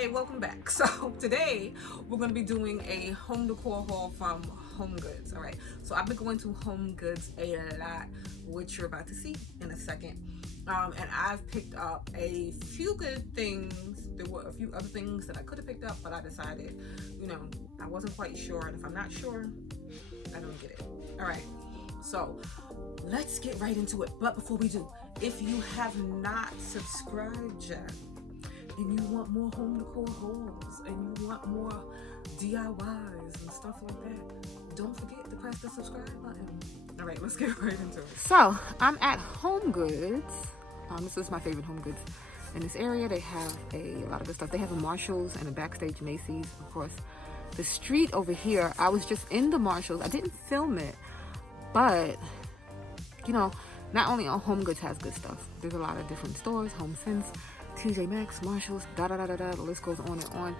Hey, welcome back. So today we're going to be doing a home decor haul from Home Goods. All right, so I've been going to Home Goods a lot, which you're about to see in a second. And I've picked up a few good things. There were a few other things that I could have picked up, but I decided, you know, I wasn't quite sure, and if I'm not sure, I don't get it. All right, so let's get right into it. But before we do, if you have not subscribed yet, and you want more home decor hauls, and you want more DIYs and stuff like that, don't forget to press the subscribe button. All right, let's get right into it. So I'm at Home Goods. This is my favorite Home Goods in this area. They have a lot of good stuff. They have a Marshalls and a Backstage Macy's, of course. The street over here, I was just in the Marshalls. I didn't film it, but you know, not only on Home Goods has good stuff. There's a lot of different stores, Home Sense, TJ Maxx, Marshalls, the list goes on and on.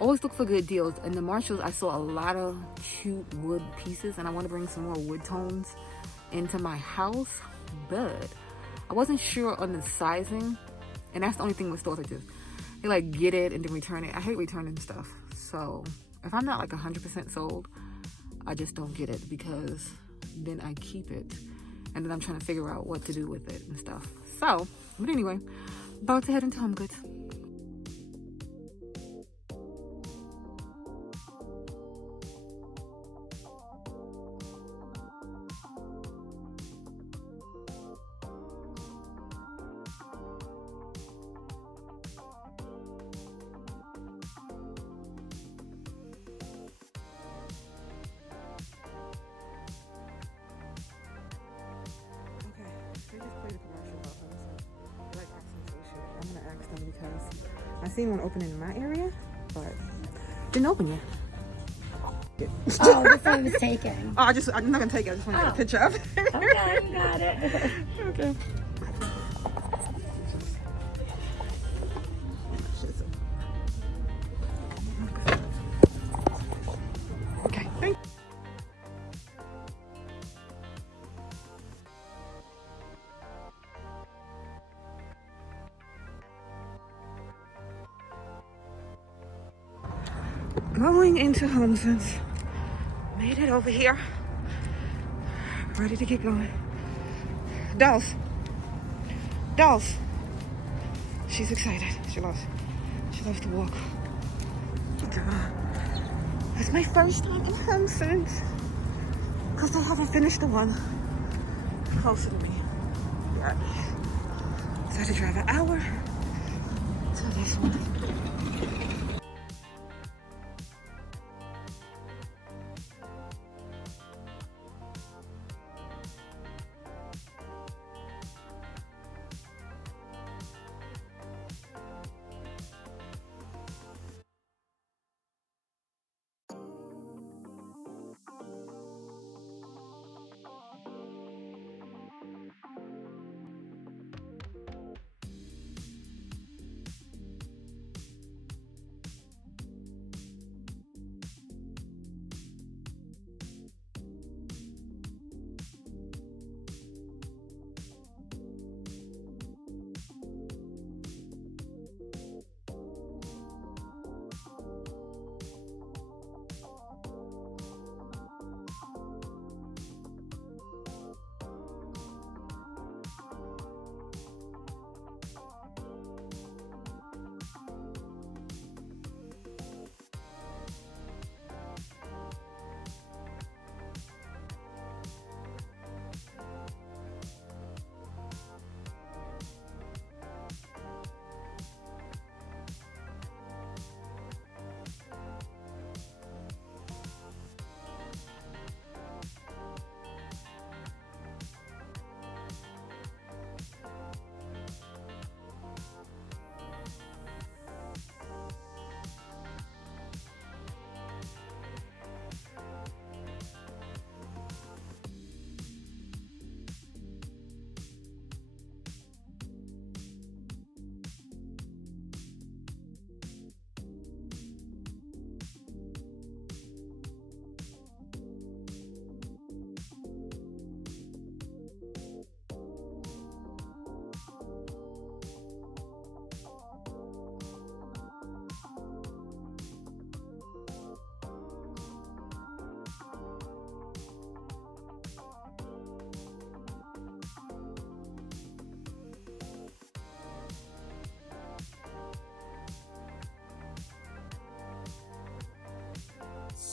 Always look for good deals. In the Marshalls, I saw a lot of cute wood pieces, and I want to bring some more wood tones into my house, but I wasn't sure on the sizing, and that's the only thing with stores like this. They like get it and then return it. I hate returning stuff, so if I'm not like 100% sold, I just don't get it, because then I keep it and then I'm trying to figure out what to do with it and stuff. So, but anyway, about to head into Home Goods. They just played a commercial about them, so like asking for shit. I'm gonna ask them because I seen one open in my area, but didn't open yet. Oh, this one was taken. Oh, I'm not gonna take it. I just want to get a picture of it. Okay, you got it. Okay. Okay, thank you. Going into Home Sense. Made it over here. Ready to get going. Dolls. Dolls. She's excited. She loves to walk. It's my first time in Home Sense, because they haven't finished the one closer to me. Yeah. So I had to drive an hour to this one.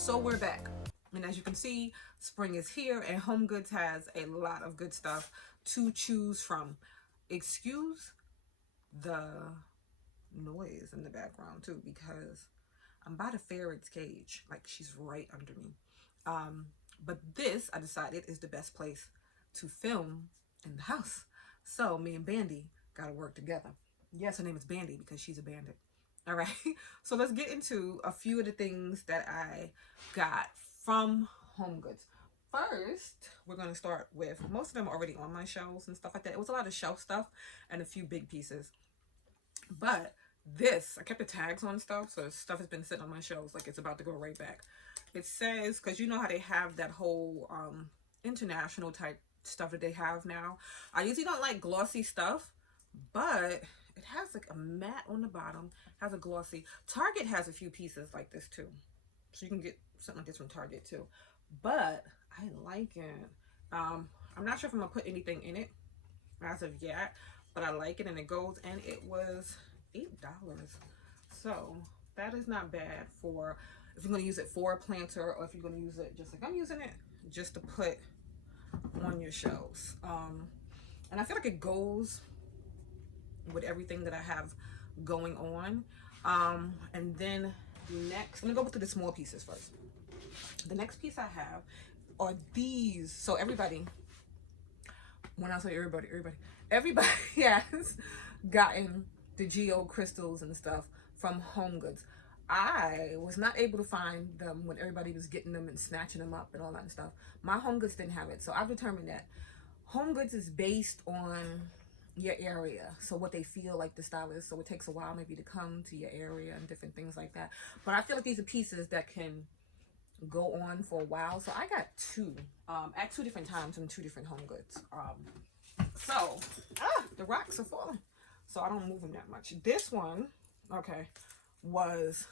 So we're back. And as you can see, spring is here and Home Goods has a lot of good stuff to choose from. Excuse the noise in the background too, because I'm by the ferret's cage. Like, she's right under me. But this, I decided, is the best place to film in the house. So me and Bandy got to work together. Yes, her name is Bandy because she's a bandit. All right. So let's get into a few of the things that I got from Home Goods. First, we're going to start with, most of them are already on my shelves and stuff like that. It was a lot of shelf stuff and a few big pieces. But this, I kept the tags on stuff, so stuff has been sitting on my shelves like it's about to go right back. It says, because you know how they have that whole international type stuff that they have now. I usually don't like glossy stuff, but it has like a matte on the bottom, has a glossy. Target has a few pieces like this too, so you can get something like this from Target too. But I like it. I'm not sure if I'm gonna put anything in it as of yet, but I like it, and it goes, and it was $8. So that is not bad for if you're going to use it for a planter, or if you're going to use it just like I'm using it, just to put on your shelves. And I feel like it goes with everything that I have going on. And then next, I'm going to go to the small pieces first. The next piece I have are these. So everybody, when I say everybody has gotten the geo crystals and stuff from Home Goods. I was not able to find them when everybody was getting them and snatching them up and all that stuff. My Home Goods didn't have it. So I've determined that Home Goods is based on your area. So what they feel like the style is. So it takes a while maybe to come to your area and different things like that. But I feel like these are pieces that can go on for a while. So I got two at two different times from two different Home Goods. The rocks are falling, so I don't move them that much. This one, okay, was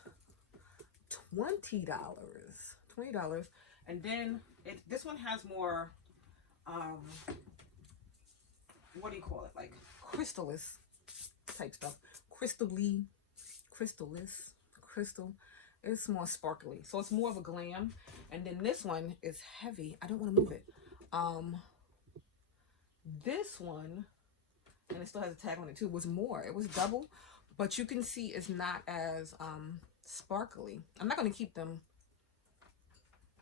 $20. And then this one has more what do you call it, like crystal type stuff. Crystal. It's more sparkly, so it's more of a glam. And then this one is heavy. I don't want to move it. This one, and it still has a tag on it too, was more. It was double, but you can see it's not as sparkly. I'm not going to keep them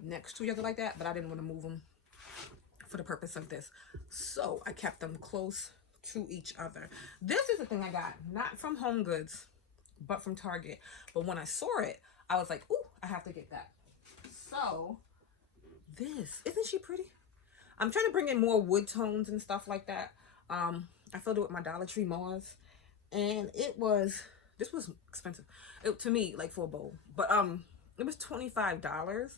next to each other like that, but I didn't want to move them for the purpose of this, so I kept them close to each other. This is the thing I got, not from Home Goods, but from Target. But when I saw it, I was like, ooh, I have to get that. So this, isn't she pretty? I'm trying to bring in more wood tones and stuff like that. I filled it with my Dollar Tree moss, and this was expensive to me, like for a bowl, but it was $25.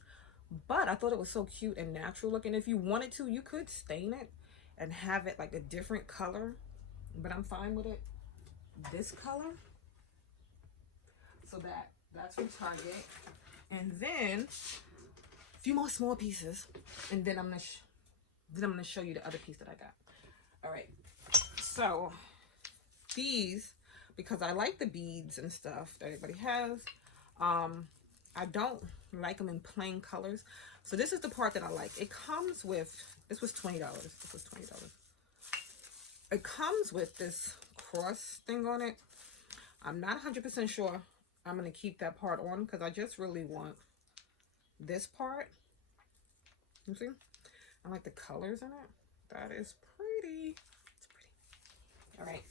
But I thought it was so cute and natural looking. If you wanted to, you could stain it and have it like a different color, but I'm fine with it this color. So that's from Target. And then a few more small pieces, and then I'm gonna show you the other piece that I got. All right, so these, because I like the beads and stuff that everybody has, I don't like them in plain colors. So this is the part that I like. It comes with, this was $20. It comes with this cross thing on it. I'm not 100% sure I'm going to keep that part on, because I just really want this part. You see? I like the colors in it. That is pretty. It's pretty. All right.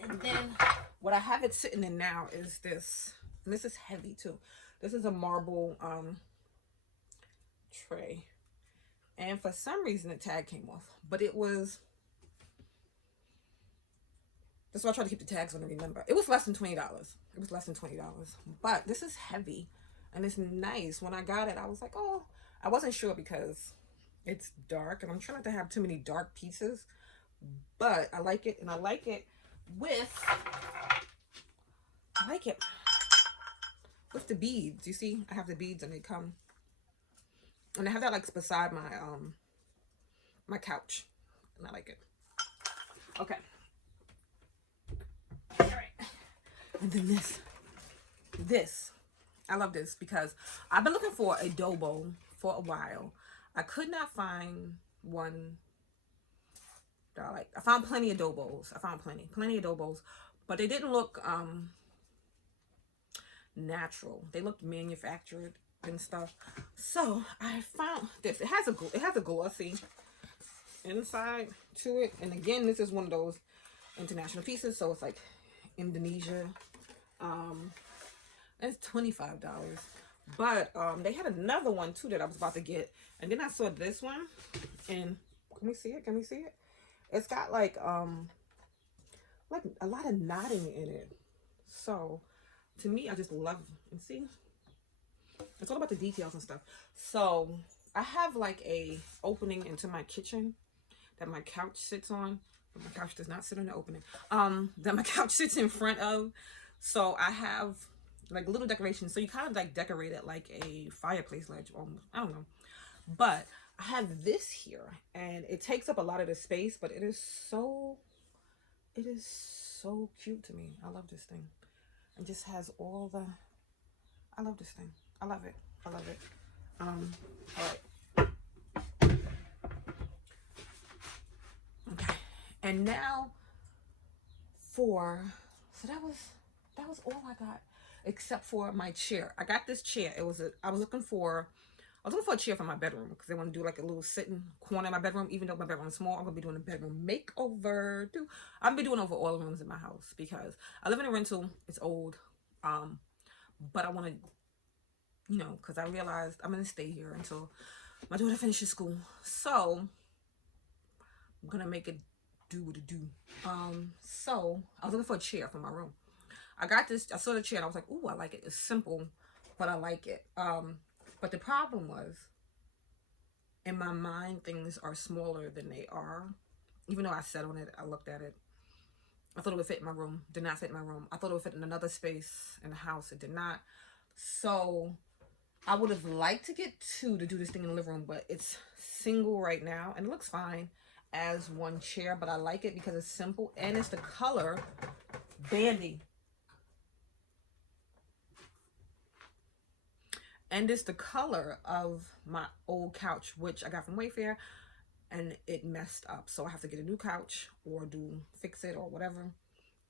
And then what I have it sitting in now is this. And this is heavy too. This is a marble tray. And for some reason the tag came off. But it was... That's why I try to keep the tags on to remember. It was less than $20. It was less than $20. But this is heavy. And it's nice. When I got it, I was like, oh. I wasn't sure because it's dark. And I'm trying not to have too many dark pieces. But I like it. And I like it with... with the beads. You see, I have the beads and they come, and I have that like beside my my couch, and I like it. Okay. All right. And then this I love this because I've been looking for a dobo for a while. I could not find one that I like. I found plenty of dobos. I found plenty of dobos, but they didn't look natural. They looked manufactured and stuff. So I found this. It has a glossy inside to it, and again, this is one of those international pieces, so it's like Indonesia. It's $25, but they had another one too that I was about to get, and then I saw this one, and can we see it? Can we see it? It's got like a lot of knotting in it. So to me, I just love, and see, it's all about the details and stuff. So I have like a opening into my kitchen that my couch sits on. But my couch does not sit on the opening. That my couch sits in front of. So I have like little decorations. So you kind of like decorate it like a fireplace ledge almost. I don't know. But I have this here, and it takes up a lot of the space, but it is so cute to me. I love this thing. It just has all the, I love this thing. I love it. I love it. All right. Okay. And now so that was all I got, except for my chair. I got this chair. I was looking for a chair for my bedroom because I want to do like a little sitting corner in my bedroom. Even though my bedroom is small, I'm gonna be doing a bedroom makeover too. I'm gonna be doing over all the rooms in my house because I live in a rental. It's old, but I want to, because I realized I'm gonna stay here until my daughter finishes school. So I'm gonna make it do what it do. So I was looking for a chair for my room. I saw the chair and I was like, ooh, I like it. It's simple, but I like it. But the problem was, in my mind, things are smaller than they are. Even though I sat on it, I looked at it. I thought it would fit in my room. Did not fit in my room. I thought it would fit in another space in the house. It did not. So I would have liked to get two to do this thing in the living room, but it's single right now, and it looks fine as one chair. But I like it because it's simple and it's the color Bandy. And it's the color of my old couch, which I got from Wayfair, and it messed up. So I have to get a new couch or fix it or whatever.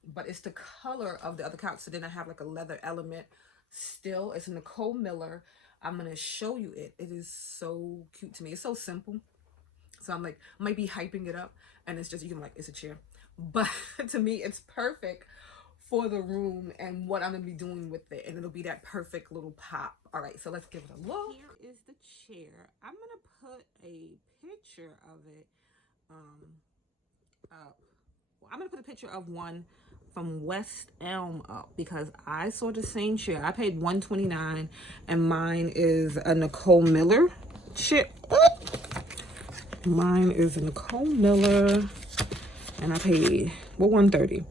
But it's the color of the other couch. So then I have like a leather element still. It's Nicole Miller. I'm going to show you it. It is so cute to me. It's so simple. So I'm like, might be hyping it up. And it's just, you can like, it's a chair. But to me, it's perfect for the room and what I'm gonna be doing with it, and it'll be that perfect little pop. All right, so let's give it a look. Here is the chair. I'm gonna put a picture of it up. Well, I'm gonna put a picture of one from West Elm up because I saw the same chair. I paid $129, and mine is a Nicole Miller chair. Mine is a Nicole Miller, and I paid $130.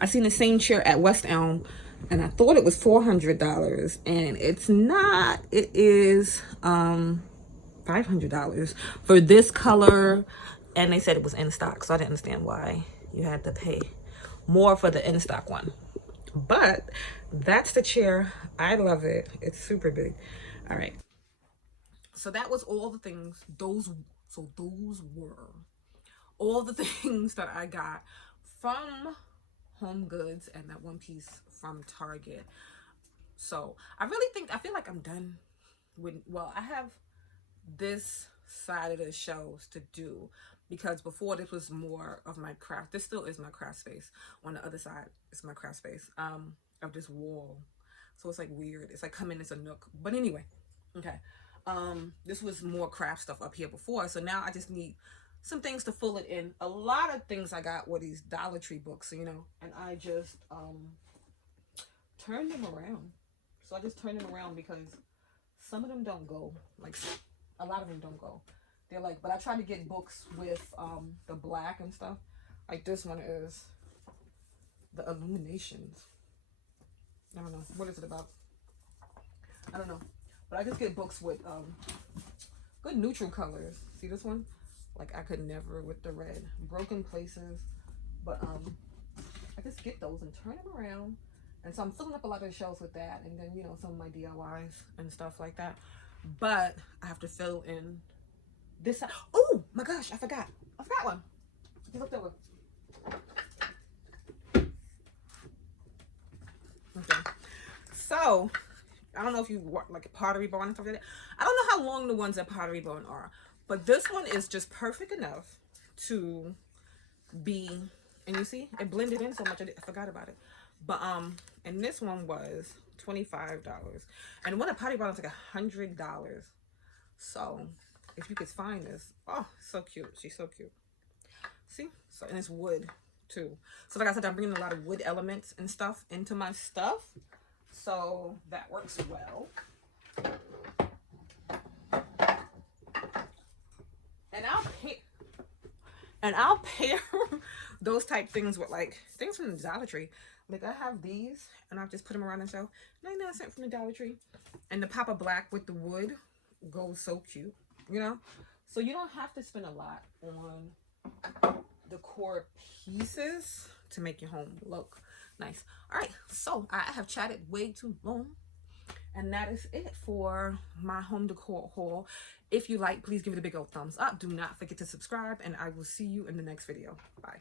I seen the same chair at West Elm, and I thought it was $400, and it's not. It is $500 for this color, and they said it was in stock, so I didn't understand why you had to pay more for the in stock one. But that's the chair. I love it. It's super big. All right. So that was all the things. Those were all the things that I got from Home Goods and that one piece from Target. So I feel like I'm done with, well, I have this side of the shelves to do because before this was more of my craft. This still is my craft space. On the other side it's my craft space of this wall. So it's like weird. It's like come in as a nook. But anyway, okay. This was more craft stuff up here before. So now I just need some things to fill it in. A lot of things I got were these Dollar Tree books, and I just turned them around. So I just turned them around because some of them don't go. Like a lot of them don't go. They're like, but I tried to get books with the black and stuff. Like this one is the Illuminations. I don't know. What is it about? I don't know. But I just get books with good neutral colors. See this one? Like I could never with the red. Broken Places. But I just get those and turn them around And so I'm filling up a lot of the shelves with that, and then, you know, some of my DIYs and stuff like that. But I have to fill in this side. Oh my gosh, I forgot one. Just looked over. Okay. So I don't know if you work like Pottery Barn and stuff like that. I don't know how long the ones at Pottery Barn are, but this one is just perfect enough to be, and you see it blended in so much I forgot about it. But and this one was $25, and one at Pottery Barn was like $100. So if you could find this, oh, so cute. She's so cute. See, so, and it's wood too. So like I said, I'm bringing a lot of wood elements and stuff into my stuff, so that works well. And I'll pair those type things with like things from the Dollar Tree. Like I have these, and I'll just put them around the shelf. 99 cents from the Dollar Tree, and the Papa Black with the wood goes so cute, you know. So you don't have to spend a lot on decor pieces to make your home look nice. All right, so I have chatted way too long, and that is it for my home decor haul. If you like, please give it a big old thumbs up. Do not forget to subscribe, and I will see you in the next video. Bye.